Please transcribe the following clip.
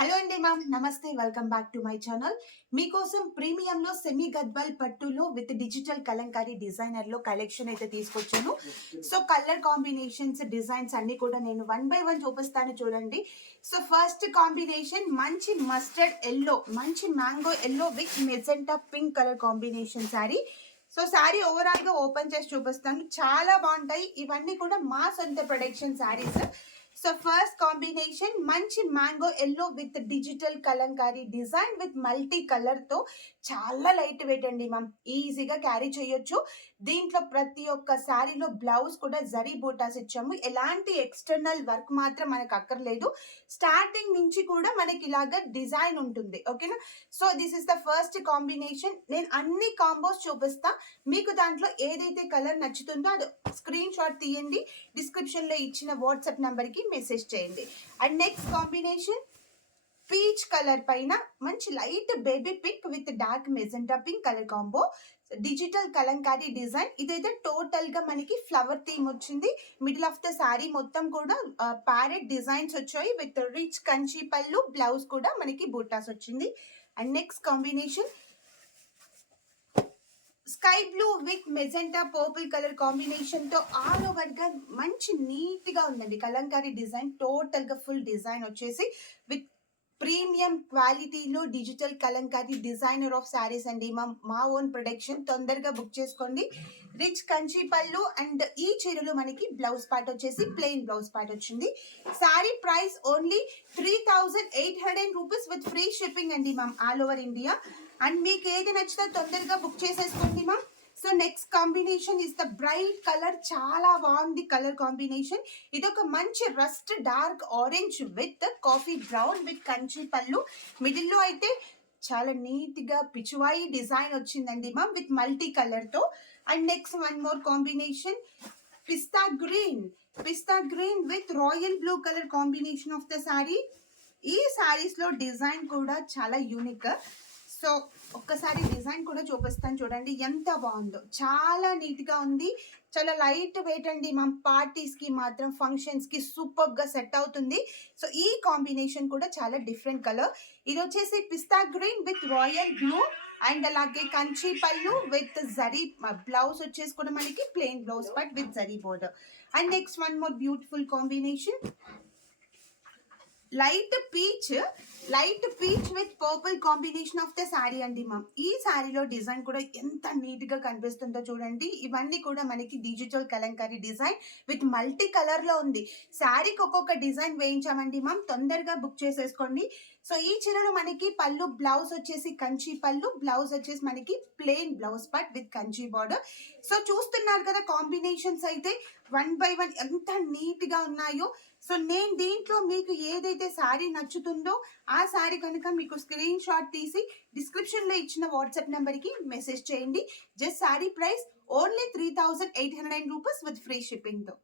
Hello అండి ma'am, నమస్తే. Welcome back to my channel. మీకోసం ప్రీమియంలో సెమీ గద్వాల్ పట్టులో విత్ డిజిటల్ కలంకారీ డిజైనర్ లో కలెక్షన్ అయితే తీసుకొచ్చాను. సో కలర్ కాంబినేషన్స్, డిజైన్స్ అన్ని కూడా నేను 1 by 1 చూపిస్తాను చూడండి. సో ఫస్ట్ కాంబినేషన్ మంచి మస్టర్డ్ ఎల్లో, మంచి mango yellow with magenta pink colour combination sari. So sari overall గా ఓపెన్ చేసి చూపిస్తాను, చాలా బాగుంటాయి. ఇవన్నీ కూడా మా సొంత production saris. So first combination మంచి mango yellow with digital Kalamkari design with multi colour తో చాలా లైట్ వెయిట్ అండి మ్యామ్, ఈజీగా క్యారీ చేయొచ్చు. దీంట్లో ప్రతి ఒక్క శారీలో బ్లౌజ్ కూడా జరీ బూటాస్ ఇచ్చాము. ఎలాంటి ఎక్స్టర్నల్ వర్క్ మాత్రం మనకు అక్కర్లేదు. స్టార్టింగ్ నుంచి కూడా మనకి ఇలాగా డిజైన్ ఉంటుంది. ఓకేనా? So this is the first combination. నేను అన్ని కాంబోస్ చూపిస్తా, మీకు దాంట్లో ఏదైతే కలర్ నచ్చుతుందో అది స్క్రీన్ షాట్ తీయండి, డిస్క్రిప్షన్ లో ఇచ్చిన వాట్సాప్ నంబర్ కి మెసేజ్ చేయండి. And next combination peach colour పైన మంచి light baby pink with dark magenta pink colour combo, digital Kalamkari design. ఇదైతే టోటల్ గా మనకి ఫ్లవర్ థీమ్ వచ్చింది. మిడిల్ ఆఫ్ ద శారీ మొత్తం కూడా ప్యారెట్ డిజైన్స్ వచ్చాయి విత్ రిచ్ కంచి పళ్ళు, బ్లౌజ్ కూడా మనకి బూటాస్ వచ్చింది. And next combination sky blue with magenta purple colour combination తో ఆల్ ఓవర్ గా మంచి నీట్ గా ఉందండి కలంకారీ డిజైన్. టోటల్ గా ఫుల్ డిజైన్ వచ్చేసి విత్ ప్రీమియం క్వాలిటీలో digital Kalamkari designer of saris అండి, మా ఓన్ ప్రొడక్షన్. తొందరగా బుక్ చేసుకోండి. రిచ్ కంచి పళ్ళు అండ్ ఈ చీరలో మనకి బ్లౌజ్ పార్ట్ వచ్చేసి ప్లెయిన్ బ్లౌజ్ పార్ట్ వచ్చింది. Sari price only 3800 rupees with free shipping అండి ma'am, all over India. And మీకు ఏది నచ్చితే తొందరగా బుక్ చేసేసుకోండి ma'am. So next combination is the bright colour, చాలా బాగుంది కలర్ కాంబినేషన్. ఇది ఒక మంచి rust dark orange with coffee brown with Kanchi పళ్ళు. మిడిల్ లో అయితే చాలా నీట్ గా పిచువాయి డిజైన్ వచ్చిందండి మ్యామ్ విత్ మల్టీ కలర్ తో. And next one more combination pista green with royal blue colour combination of the sari. ఈ శారీస్ లో డిజైన్ కూడా చాలా యూనిక్. సో ఒక్కసారి డిజైన్ కూడా చూపిస్తాను చూడండి, ఎంత బాగుందో. చాలా నీట్ గా ఉంది, చాలా లైట్ వెయిట్ అండి. మా పార్టీస్ కి మాత్రం, ఫంక్షన్స్ కి సూపర్ గా సెట్ అవుతుంది. సో ఈ కాంబినేషన్ కూడా చాలా డిఫరెంట్ కలర్. ఇది వచ్చేసి pista green with royal blue and అలాగే కంచి పళ్ళు విత్ జరీ బ్లౌజ్ వచ్చేసి కూడా మనకి plain blouse part with zari border. And next one more beautiful combination light peach with purple combination of the sari అండి మ్యామ్. ఈ శారీలో డిజైన్ కూడా ఎంత నీట్ గా కనిపిస్తుందో చూడండి. ఇవన్నీ కూడా మనకి digital Kalamkari design with multi colour లో ఉంది. శారీకి ఒక్కొక్క డిజైన్ వేయించామండి మ్యామ్, తొందరగా బుక్ చేసేసుకోండి. సో ఈ చీరలో మనకి పళ్ళు బ్లౌజ్ వచ్చేసి కంచి పళ్ళు, బ్లౌజ్ వచ్చేసి మనకి plain blouse part with Kanchi border. So చూస్తున్నారు కదా కాంబినేషన్స్ అయితే 1 by 1 ఎంత నీట్ గా ఉన్నాయో. సో నేను దీంట్లో మీకు ఏదైతే శారీ నచ్చుతుందో ఆ శారీ కనుక మీకు స్క్రీన్ షాట్ తీసి డిస్క్రిప్షన్ లో ఇచ్చిన వాట్సాప్ నెంబర్ కి మెసేజ్ చేయండి. Just sari price only 3800 rupees with free shipping తో.